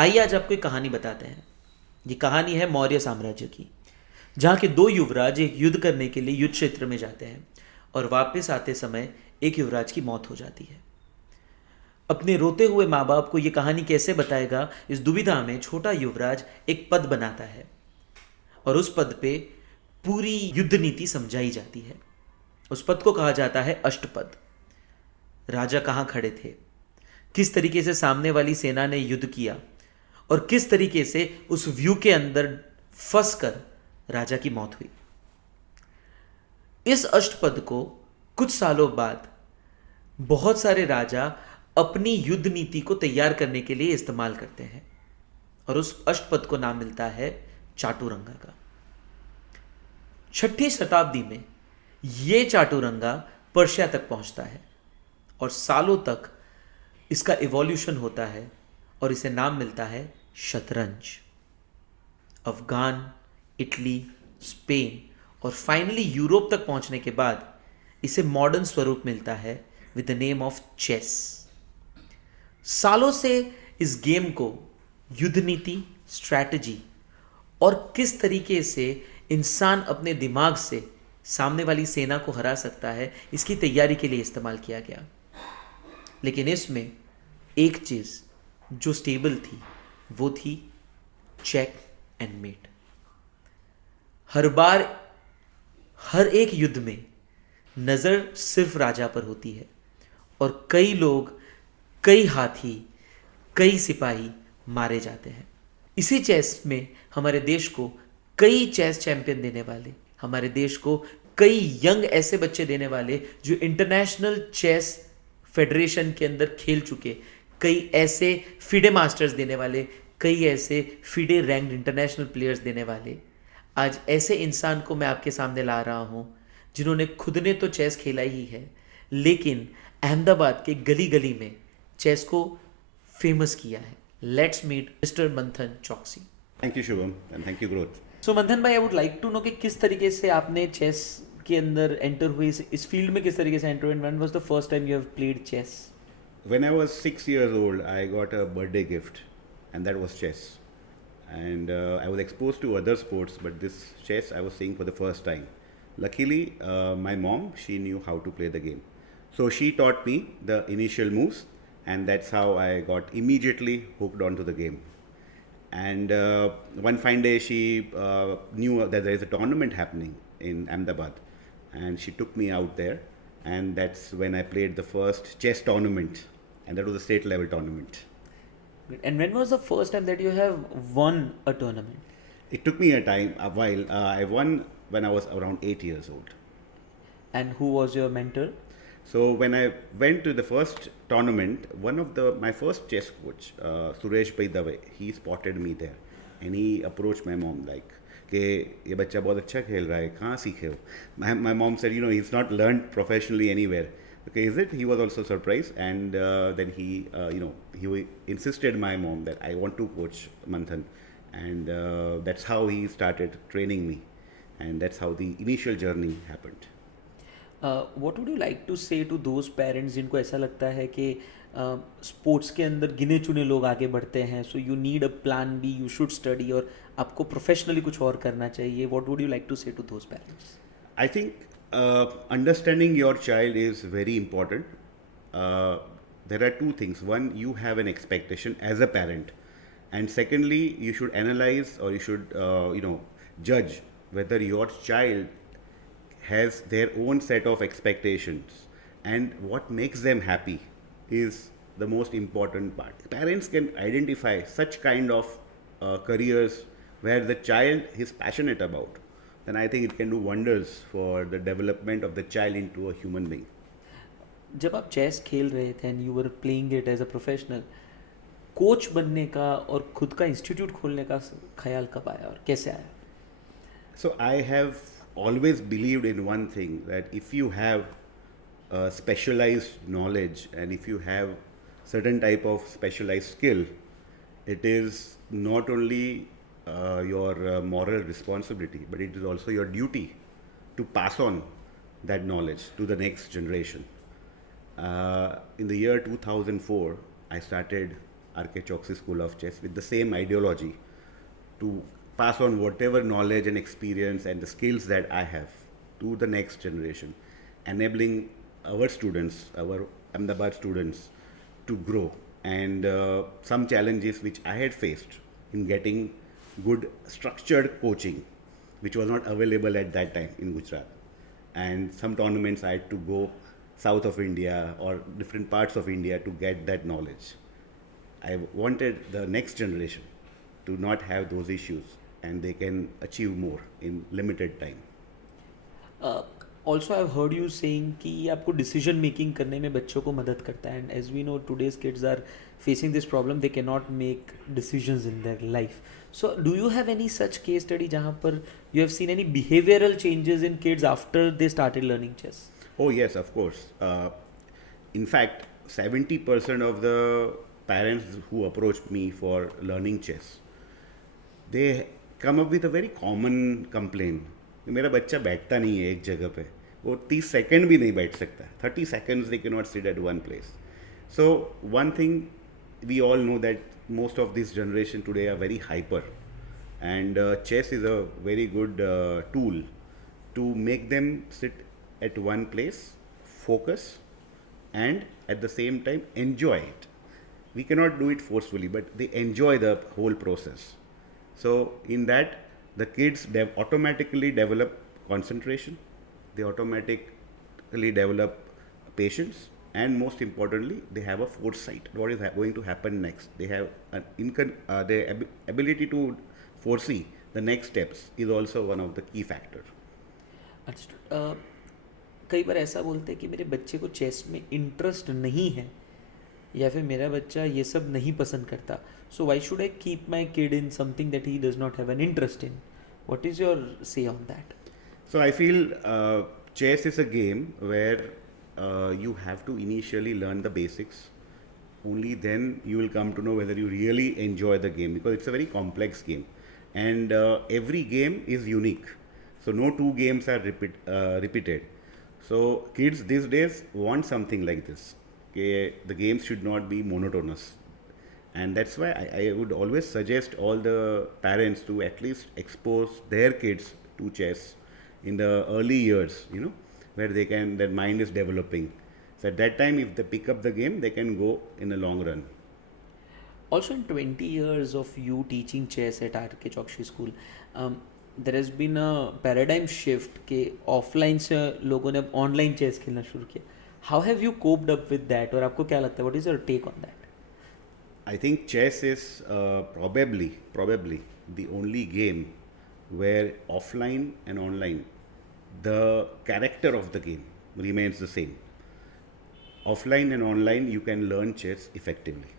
आइए आज आपको एक कहानी बताते हैं। ये कहानी है मौर्य साम्राज्य की, जहाँ के दो युवराज एक युद्ध करने के लिए युद्ध क्षेत्र में जाते हैं और वापस आते समय एक युवराज की मौत हो जाती है। अपने रोते हुए माँ बाप को ये कहानी कैसे बताएगा, इस दुविधा में छोटा युवराज एक पद बनाता है और उस पद पे पूरी युद्ध नीति समझाई जाती है। उस पद को कहा जाता है अष्टपद। राजा कहाँ खड़े थे, किस तरीके से सामने वाली सेना ने युद्ध किया और किस तरीके से उस व्यू के अंदर फंस कर राजा की मौत हुई। इस अष्टपद को कुछ सालों बाद बहुत सारे राजा अपनी युद्ध नीति को तैयार करने के लिए इस्तेमाल करते हैं और उस अष्टपद को नाम मिलता है चाटुरंगा का। 6ठी शताब्दी में यह चाटुरंगा पर्शिया तक पहुंचता है और सालों तक इसका इवोल्यूशन होता है और इसे नाम मिलता है शतरंज। अफगान, इटली, स्पेन और फाइनली यूरोप तक पहुंचने के बाद इसे मॉडर्न स्वरूप मिलता है with the name of chess. सालों से इस गेम को युद्ध नीति, स्ट्रैटेजी और किस तरीके से इंसान अपने दिमाग से सामने वाली सेना को हरा सकता है, इसकी तैयारी के लिए इस्तेमाल किया गया। लेकिन इसमें एक चीज़ जो स्टेबल थी वो थी चेक एंड मेट। हर बार हर एक युद्ध में नज़र सिर्फ राजा पर होती है और कई लोग, कई हाथी, कई सिपाही मारे जाते हैं। इसी चेस में हमारे देश को कई चेस चैंपियन देने वाले, हमारे देश को कई यंग ऐसे बच्चे देने वाले जो इंटरनेशनल चेस फेडरेशन के अंदर खेल चुके, कई ऐसे फिडे मास्टर्स देने वाले, कई ऐसे फिडे रैंक्ड इंटरनेशनल प्लेयर्स देने वाले, आज ऐसे इंसान को मैं आपके सामने ला रहा हूँ जिन्होंने खुद ने तो चेस खेला ही है, लेकिन अहमदाबाद के गली गली में चेस को फेमस किया है। Let's meet mister Manthan Chouksey. Thank you Shubham and thank you growth. So Manthan भाई, I would like to know कि किस तरीके से आपने चेस के अंदर एंटर हुए, इस फील्ड में किस तरीके से एंटर हुए, when was the first time you have played chess? When I was 6 years old, I got a birthday gift, and that was chess. And I was exposed to other sports, but this chess I was seeing for the first time. Luckily, my mom, she knew how to play the game. So she taught me the initial moves, and that's how I got immediately hooked onto the game. And one fine day, she knew that there is a tournament happening in Ahmedabad, and she took me out there, and that's when I played the first chess tournament, and that was a state level tournament. And when was the first time that you have won a tournament? It took me a while. I won when I was around 8 years old. And who was your mentor? So when I went to the first tournament, my first chess coach, Suresh Bhai Dave, he spotted me there, and he approached my mom like, कि ये बच्चा बहुत अच्छा खेल रहा है, कहाँ सीखे हो? My mom said, he's not learned professionally anywhere. Okay, is it? He was also surprised, and then he insisted my mom that I want to coach Manthan, and that's how he started training me, and that's how the initial journey happened. What would you like to say to those parents जिनको ऐसा लगता है कि sports के अंदर गिने चुने लोग आगे बढ़ते हैं, so you need a plan B, you should study, और आपको प्रोफेशनली कुछ और करना चाहिए? What would you like to say to those parents? I think understanding your child is very important. Uh, there are two things. One, you have an expectation as a parent, and secondly, you should analyze, or you should judge whether your child has their own set of expectations, and what makes them happy is the most important part. Parents can identify such kind of careers where the child is passionate about, then I think it can do wonders for the development of the child into a human being. जब आप chess खेल रहे थे and you were playing it as a professional, coach बनने का और खुद का इंस्टीट्यूट खोलने का ख्याल कब आया और कैसे आया? So I have always believed in one thing, that if you have specialized knowledge, and if you have certain type of specialized skill, it is not only your moral responsibility, but it is also your duty to pass on that knowledge to the next generation. In the year 2004, I started RK Chokshi School of Chess with the same ideology to pass on whatever knowledge and experience and the skills that I have to the next generation, enabling our students, our Ahmedabad students, to grow. And some challenges which I had faced in getting good structured coaching, which was not available at that time in Gujarat. And some tournaments I had to go south of India or different parts of India to get that knowledge. I wanted the next generation to not have those issues and they can achieve more in limited time. Also I heard you saying कि ये आपको decision making करने में बच्चों को मदद करता है and as we know today's kids are facing this problem they can not make decisions in their life so do you have any such case study जहाँ पर you have seen any behavioural changes in kids after they started learning chess Oh, yes, of course. In fact, 70% of the parents who approach me for learning chess, they come up with a very common complaint. कि मेरा बच्चा बैठता नहीं है एक जगह पे, वो 30 सेकंड भी नहीं बैठ सकता, 30 seconds they cannot sit at one place. So one thing we all know that most of this generation today are very hyper, and chess is a very good tool to make them sit at one place, focus, and at the same time enjoy it. We cannot do it forcefully, but they enjoy the whole process. So in that, the kids automatically develop concentration, they automatically develop patience, and most importantly, they have a foresight. What is going to happen next? They have the ability to foresee the next steps is also one of the key factors. कई बार ऐसा बोलते हैं कि मेरे बच्चे को chess में interest नहीं है या फिर मेरा बच्चा ये सब नहीं पसंद करता so why should I keep my kid in something that he does not have an interest in what is your say on that So I feel chess is a game where you have to initially learn the basics. Only then you will come to know whether you really enjoy the game, because it's a very complex game, and every game is unique. So no two games are repeated. So kids these days want something like this. Okay, the games should not be monotonous, and that's why I would always suggest all the parents to at least expose their kids to chess in the early years, where their mind is developing. So at that time, if they pick up the game, they can go in a long run. Also, in 20 years of you teaching chess at RK Chokshi School, there has been a paradigm shift कि offline से लोगों ने अब online chess खेलना शुरू किया. How have you coped up with that? और आपको क्या लगता है? What is your take on that? I think chess is probably the only game where offline and online, the character of the game remains the same. Offline and online, you can learn chess effectively.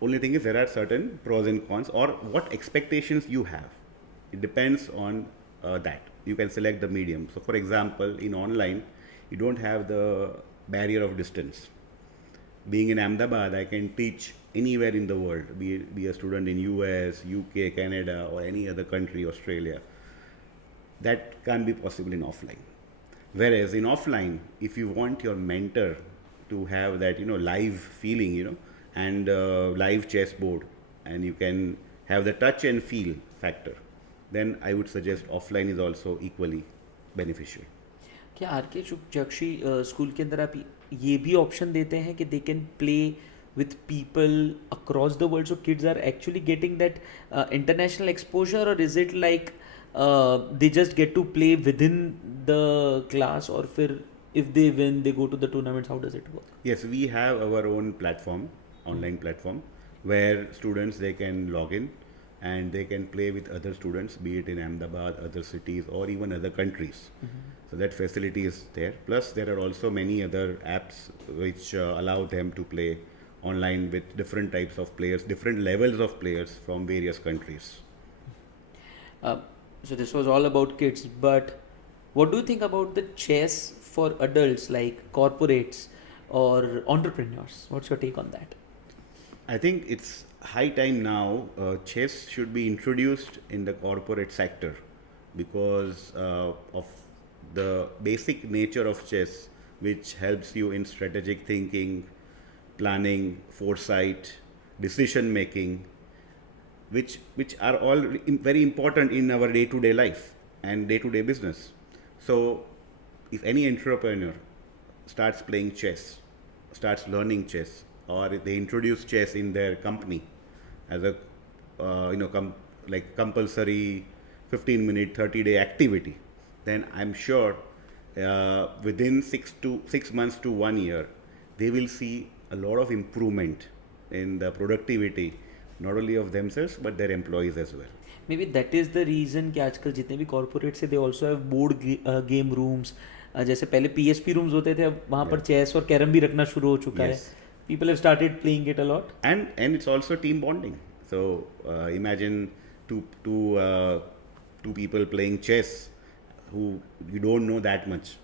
Only thing is there are certain pros and cons, or what expectations you have. It depends on that. You can select the medium. So for example, in online, you don't have the barrier of distance. Being in Ahmedabad, I can teach anywhere in the world, be a student in US, UK, Canada, or any other country, Australia. That can't be possible in offline. Whereas in offline, if you want your mentor to have that live feeling, and live chessboard, and you can have the touch and feel factor, then I would suggest offline is also equally beneficial. क्या are के चक्षी school के अंदर आप ये भी option देते हैं कि they can play with people across the world, so kids are actually getting that international exposure, or is it like they just get to play within the class, or if they win they go to the tournaments? How does it work? Yes, we have our own platform, online platform, where students, they can log in and they can play with other students, be it in Ahmedabad, other cities, or even other countries. So that facility is there. Plus there are also many other apps which allow them to play online with different types of players, different levels of players from various countries. So this was all about kids, but what do you think about the chess for adults, like corporates or entrepreneurs? What's your take on that? I think it's high time now chess should be introduced in the corporate sector, because of the basic nature of chess, which helps you in strategic thinking, planning, foresight, decision making, which are all very important in our day-to-day life and day-to-day business. So, if any entrepreneur starts playing chess, starts learning chess, or if they introduce chess in their company as a like compulsory 15-minute, 30-day activity, then I'm sure within 6 months to 1 year, they will see a lot of improvement in the productivity, not only of themselves but their employees as well. May be that is the reason कि आजकल जितने भी corporate से they also have board game rooms. जैसे पहले PSP rooms होते थे, अब वहाँ पर चेस और कैरम भी रखना शुरू हो चुका है. Yes. People have started playing it a lot. And it's also team bonding. So imagine two people playing chess who you don't know that much.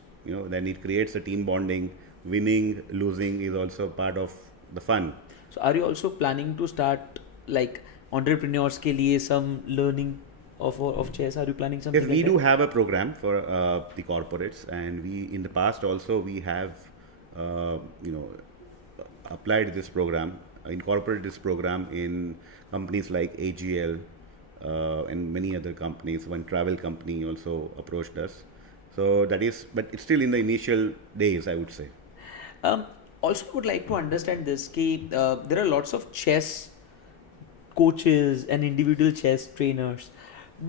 Then it creates a team bonding. Winning, losing is also part of the fun. So are you also planning to start like entrepreneurs के लिए some learning of chess? Are you planning something Yes, like we that? do have a program for the corporates, and we in the past also we have applied this program, incorporated this program in companies like AGL and many other companies. One travel company also approached us. So that is, but it's still in the initial days, I would say. Also would like to understand this कि there are lots of chess coaches and individual chess trainers,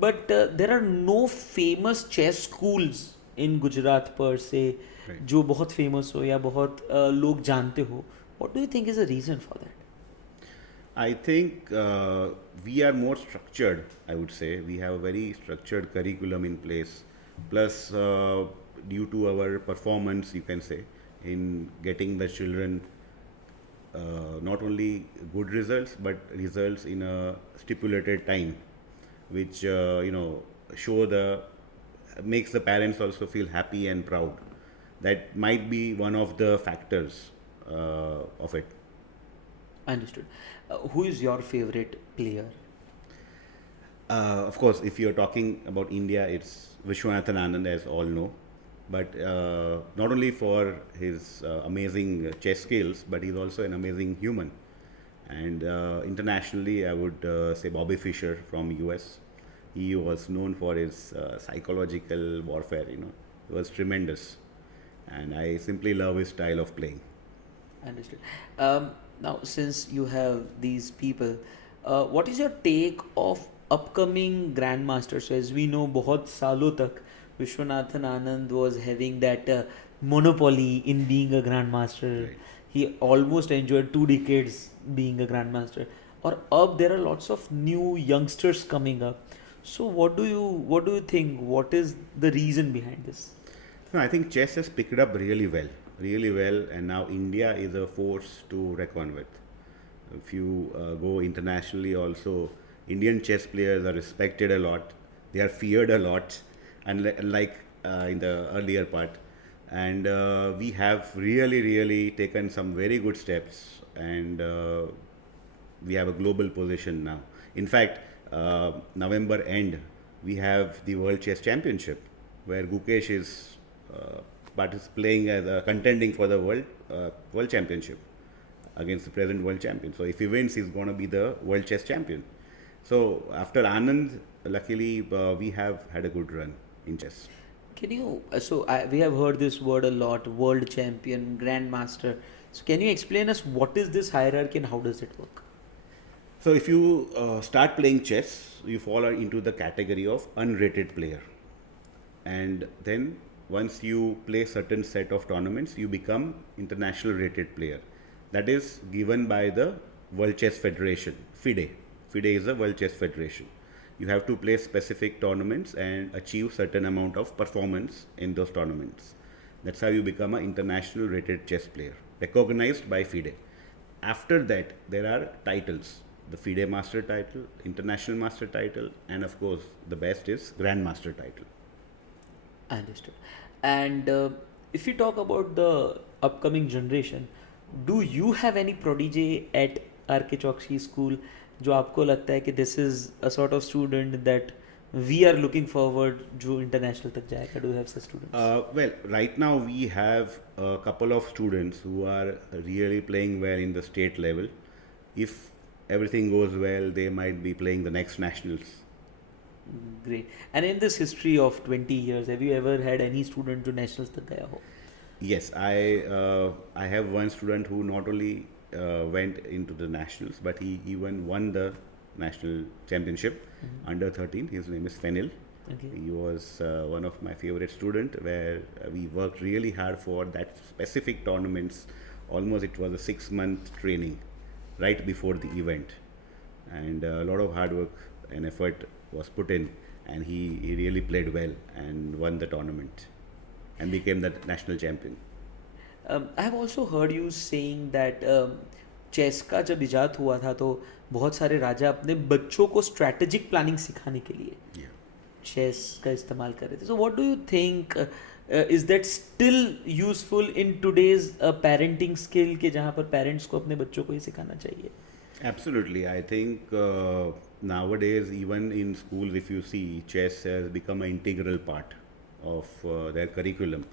but there are no famous chess schools in Gujarat per se Right. जो बहुत famous हो या बहुत लोग जानते हो. What do you think is the reason for that? I think we are more structured, I would say. We have a very structured curriculum in place. Plus, due to our performance, you can say, in getting the children not only good results, but results in a stipulated time, which, show makes the parents also feel happy and proud. That might be one of the factors of it. Understood. Who is your favorite player? Of course, if you're talking about India, it's Vishwanathan Anand, as all know. But not only for his amazing chess skills, but he's also an amazing human. And internationally, I would say Bobby Fischer from US. He was known for his psychological warfare. It was tremendous, and I simply love his style of playing. Understood. Now, since you have these people, what is your take of upcoming grandmasters? So as we know, बहुत सालों तक Vishwanathan Anand was having that monopoly in being a grandmaster. Right. He almost enjoyed 2 decades being a grandmaster. Or up there are lots of new youngsters coming up. So what do you think? What is the reason behind this? No, I think chess has picked up really well, and now India is a force to reckon with. If you go internationally, also Indian chess players are respected a lot. They are feared a lot, unlike in the earlier part. And we have really taken some very good steps, and we have a global position now. In fact, November end, we have the World Chess Championship, where Gukesh is playing as contending for the world championship against the present world champion. So if he wins, he's going to be the world chess champion. So after Anand, luckily we have had a good run in chess. Can you, we have heard this word a lot, world champion, grandmaster. So can you explain us what is this hierarchy and how does it work? So if you start playing chess, you fall into the category of unrated player. And then once you play certain set of tournaments, you become international rated player. That is given by the World Chess Federation, FIDE. FIDE is the World Chess Federation. You have to play specific tournaments and achieve certain amount of performance in those tournaments. That's how you become an international rated chess player, recognized by FIDE. After that, there are titles: the FIDE Master title, International Master title, and of course, the best is Grandmaster title. Understood. And if you talk about the upcoming generation, do you have any prodigy at RK Chokshi school जो आपको लगता है कि this is a sort of student that we are looking forward जो international तक जाएगा? Do you have such students? Well, right now we have a couple of students who are really playing well in the state level. If everything goes well, they might be playing the next nationals. Great. And in this history of 20 years, have you ever had any student जो nationals तक गया हो? Yes, I have one student who not only went into the nationals, but he even won the national championship under 13. His name is Fenil. Okay. He was one of my favorite student, where we worked really hard for that specific tournaments. Almost it was a 6 month training right before the event, and a lot of hard work and effort was put in, and he really played well and won the tournament and became the national champion. I have also heard you saying that chess का जब इजाद हुआ था तो बहुत सारे राजा अपने बच्चों को स्ट्रैटेजिक प्लानिंग सिखाने के लिए Yeah. चेस का इस्तेमाल कर रहे थे. So what do you think is that still useful in today's parenting skill के जहाँ पर पेरेंट्स को अपने बच्चों को ये सिखाना चाहिए? Absolutely. I think nowadays, even in schools, if you see, chess has become an integral part of their curriculum.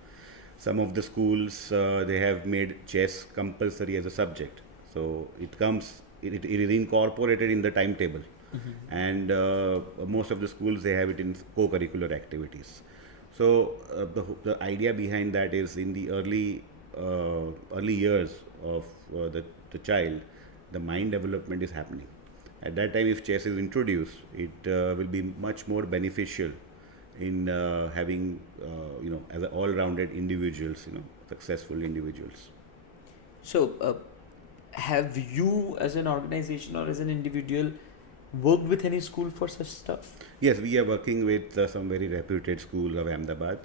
Some of the schools they have made chess compulsory as a subject, so it is incorporated in the timetable, and most of the schools they have it in co-curricular activities. So the idea behind that is in the early years of the child, the mind development is happening. At that time, if chess is introduced, it will be much more beneficial in having as a all-rounded individuals, successful individuals. So, have you, as an organization or as an individual, worked with any school for such stuff? Yes, we are working with some very reputed schools of Ahmedabad,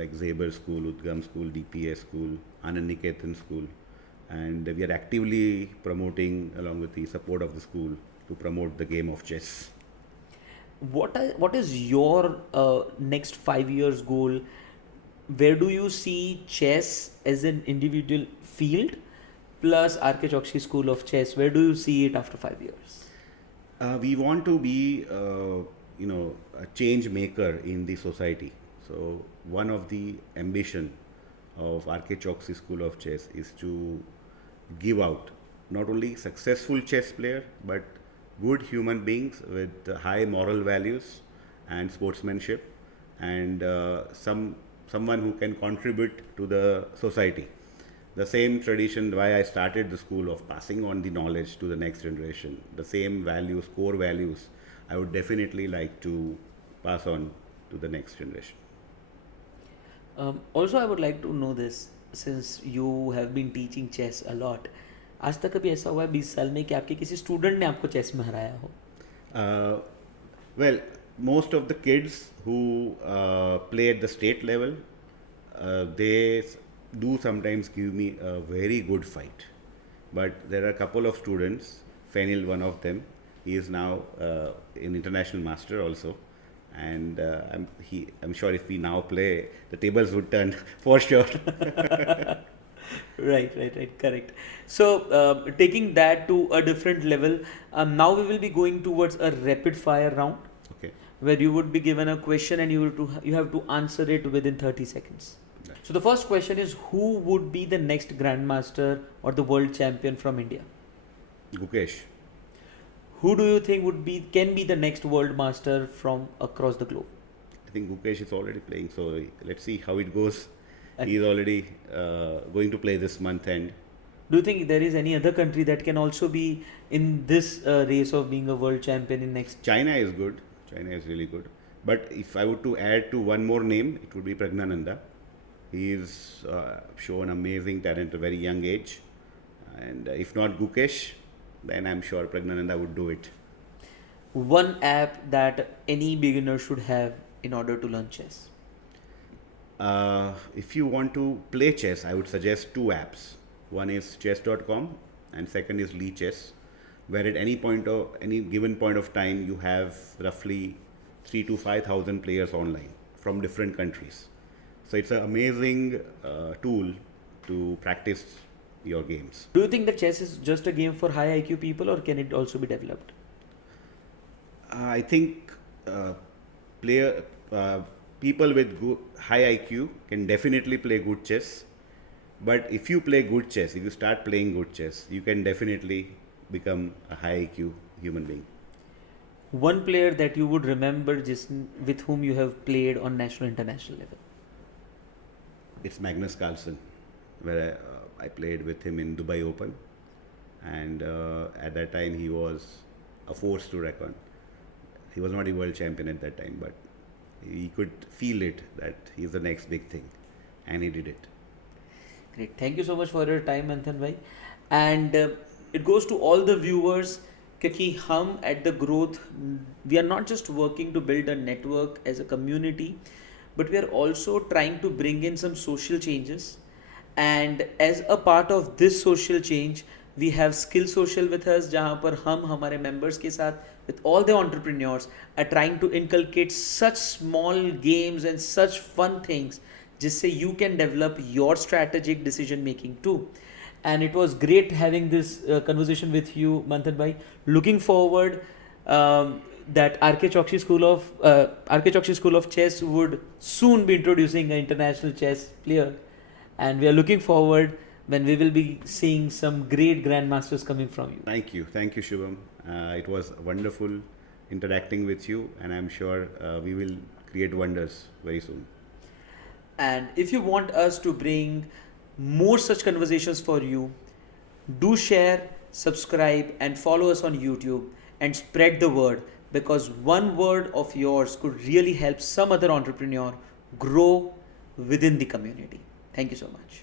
like Zaber School, Udgam School, DPS School, Anand Niketan School, and we are actively promoting, along with the support of the school, to promote the game of chess. What is your next 5 years goal? Where do you see chess as an individual field plus RK Chokshi School of Chess? Where do you see it after 5 years? We want to be, a change maker in the society. So one of the ambition of RK Chokshi School of Chess is to give out not only successful chess player but good human beings with high moral values and sportsmanship, and someone who can contribute to the society. The same tradition why I started the school of passing on the knowledge to the next generation, the same values, core values, I would definitely like to pass on to the next generation. Also, I would like to know this, since you have been teaching chess a lot. आज तक कभी ऐसा हुआ है 20 साल में कि आपके किसी स्टूडेंट ने आपको चेस में हराया हो? Well, most of the kids who play at the state level, they do sometimes give me a very good fight. But there are a couple of students, Fenil, one of them, he is now an international master also. And I'm sure if we now play, the tables would turn for sure. Right, correct. So, taking that to a different level, now we will be going towards a rapid fire round Okay. where you would be given a question and you have to answer it within 30 seconds. Right. So, the first question is, who would be the next grandmaster or the world champion from India? Gukesh. Who do you think can be the next world master from across the globe? I think Gukesh is already playing, so let's see how it goes. And He is already going to play this month end. do you think there is any other country that can also be in this race of being a world champion in next? China is good. China is really good. But if I were to add to one more name, it would be Pragnananda. He's shown amazing talent at a very young age. And if not Gukesh, then I'm sure Pragnananda would do it. One app that any beginner should have in order to learn chess. If you want to play chess, I would suggest two apps. One is chess.com and second is Lee Chess, where at any given point of time you have roughly 3 to 5,000 players online from different countries. So it's an amazing tool to practice your games. Do you think that chess is just a game for high IQ people, or can it also be developed? I think player people with high IQ can definitely play good chess. But if you play good chess, if you start playing good chess, you can definitely become a high IQ human being. One player that you would remember just with whom you have played on national international level. It's Magnus Carlsen, where I played with him in Dubai Open, and at that time he was a force to reckon. He was not a world champion at that time, but he could feel it that he's the next big thing, and he did it. Great. Thank you so much for your time, Manthan bhai. And it goes to all the viewers क्योंकि हम at the growth, we are not just working to build a network as a community, but we are also trying to bring in some social changes. And as a part of this social change, we have Skill Social with us, जहाँ पर हम हमारे members के साथ with all the entrepreneurs are trying to inculcate such small games and such fun things जिससे you can develop your strategic decision making too. And it was great having this conversation with you, Manthan bhai. Looking forward that RK Chokshi School of Chess would soon be introducing an international chess player, and we are looking forward when we will be seeing some great grandmasters coming from you. Thank you, Shubham. It was wonderful interacting with you, and I'm sure we will create wonders very soon. And if you want us to bring more such conversations for you, do share, subscribe, and follow us on YouTube and spread the word, because one word of yours could really help some other entrepreneur grow within the community. Thank you so much.